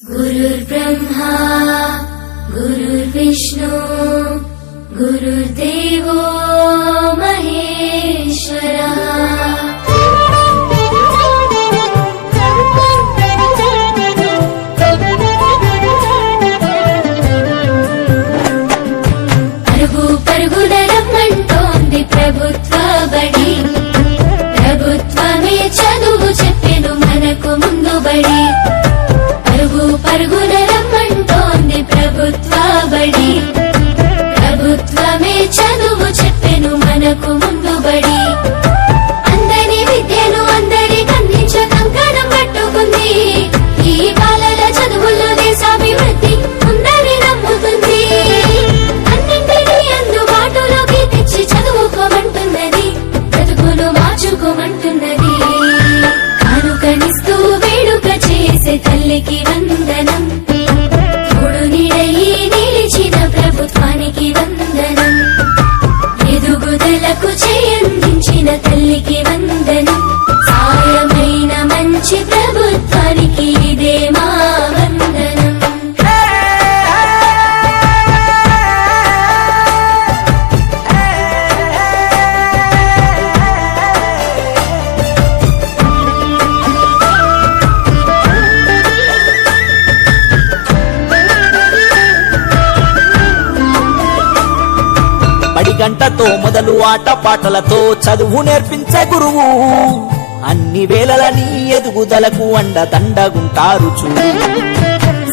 गुरुर्ब्रह्मा गुरुर्विष्णु गुरुर्देवो महेश्वरा। పరుగు పరుగున రమ్మంటోంది ప్రభుత్వ బడి, ప్రభుత్వమే చదువు చెప్పెను మనకు ముందు బడి. పరుగు పరుగున రమ్మంటోంది ప్రభుత్వ బడి, ప్రభుత్వమే చదువు చెప్పెను మనకు ముందు బడి. అందరి విద్యను అందరికందించ కంకణం పట్టుకుంది, ఈ బాలల చదువుల్లో దేశాభివృద్ధి ఉందని నమ్ముతుంది. అన్నింటినీ అందుబాటులోకి తెచ్చి చదువుకోమంటున్నది, బ్రతుకును మార్చుకోమంటున్నది. కానుకనిస్తూ వేడుక చేసే తల్లికి వందనం, తోడు నీడయి నిలిచిన ప్రభుత్వానికి వందనం. ఎదుగుదలకు చేయందించిన తల్లికి వందనం, సాయమైన మంచి ప్రభుత్వానికి ఇదే మా వందనం. బడి గంటతో మొదలు ఆట పాటలతో చదువు నేర్పించే గురువు, అన్ని వేళలని ఎదుగుదలకు అండదండగుంటారు చూడు.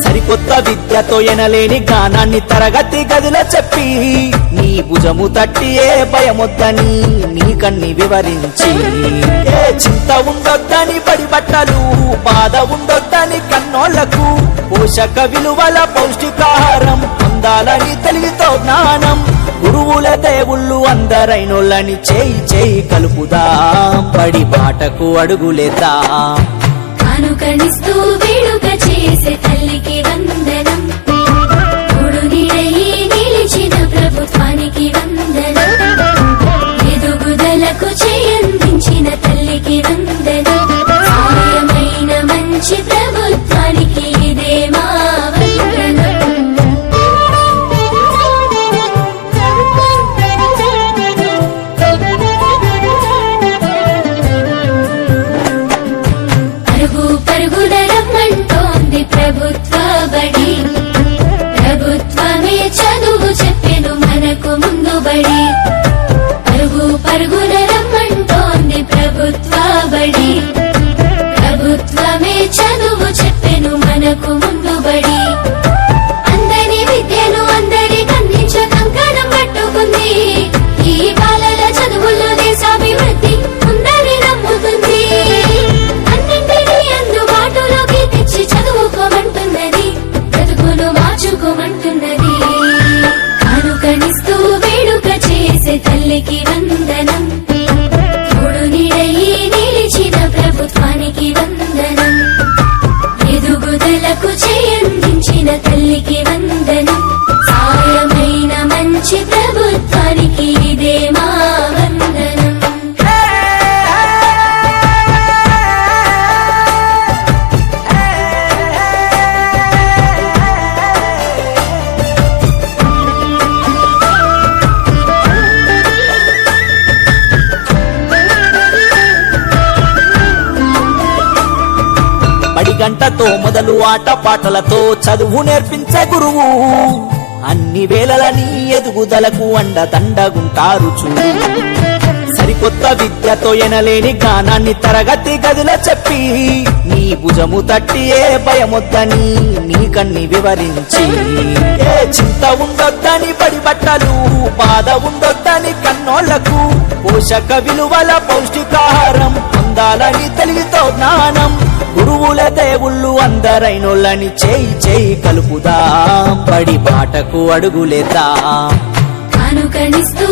సరికొత్త విద్యతో ఎనలేని జ్ఞానాన్ని తరగతి గదిలో చెప్పి, నీ భుజము తట్టి ఏ భయమొద్దని నీకన్ని వివరించి, ఏ చింత ఉండొద్దని బడి బట్టలు, బాధ ఉండొద్దని కన్నోళ్లకు, పోషక విలువల పౌష్టికాహారం పొందాలని తెలివితో జ్ఞానం. గురువుల దేవుళ్ళు అందరైనోళ్ళని చేయి చేయి కలుపుదాం, బడి బాటకు అడుగులేద్దాం. కానుకనిస్తూ వేడుక చేసే తల్లికి వందనం, తోడు నీడయి నిలిచిన ప్రభుత్వానికి వందనం. ఎదుగుదలకు చేయందించిన తల్లికి వందనం, సాయమైన మంచి ప్రభుత్వానికి ఇదే మా వందనం. పరుగు పరుగున రమ్మంటోంది ప్రభుత్వ బడి, ప్రభుత్వమే చదువు చెప్పెను మనకు ముందు బడి. పరుగు పరుగున రమ్మంటోంది ప్రభుత్వ బడి, ప్రభుత్వమే చదువు చెప్పెను మనకు ముందు బడి. అందరి విద్యను అందరికందించ కంకణం పట్టుకుంది, ఈ బాలల చదువుల్లో దేశాభివృద్ధి ఉందని నమ్ముతుంది. అన్నింటినీ అందుబాటులోకి తెచ్చి చదువుకోమంటున్నది, బ్రతుకును మార్చుకోమంటున్నది. కానుకనిస్తూ వేడుక చేసే తల్లికి వందనం, తోడు నీడయి నిలిచిన ప్రభుత్వానికి వందనం. ఎదుగుదలకు చేయందించిన తల్లికి వందనం, సాయమైన మంచి ప్రభుత్వానికి ఇదే మా వందనం. బడి గంటతో మొదలు ఆట పాటలతో చదువు నేర్పించే గురువు, అన్ని వేళలని ఎదుగుదలకు అండదండగుంటారు చూడు. సరికొత్త విద్యతో ఎనలేని జ్ఞానాన్ని తరగతి గదిలో చెప్పి, నీ భుజము తట్టి ఏ భయమొద్దని నీకన్ని వివరించి, ఏ చింత ఉండొద్దని బడి బట్టలు, బాధ ఉండొద్దని కన్నోళ్లకు, పోషక విలువల పౌష్టికాహారం పొందాలని తెలివితో జ్ఞానం. గురువుల దేవుళ్ళు అందరైనోళ్ళని చేయి చేయి కలుపుదాం, బడి బాటకు అడుగులేద్దాం. కానుకనిస్తూ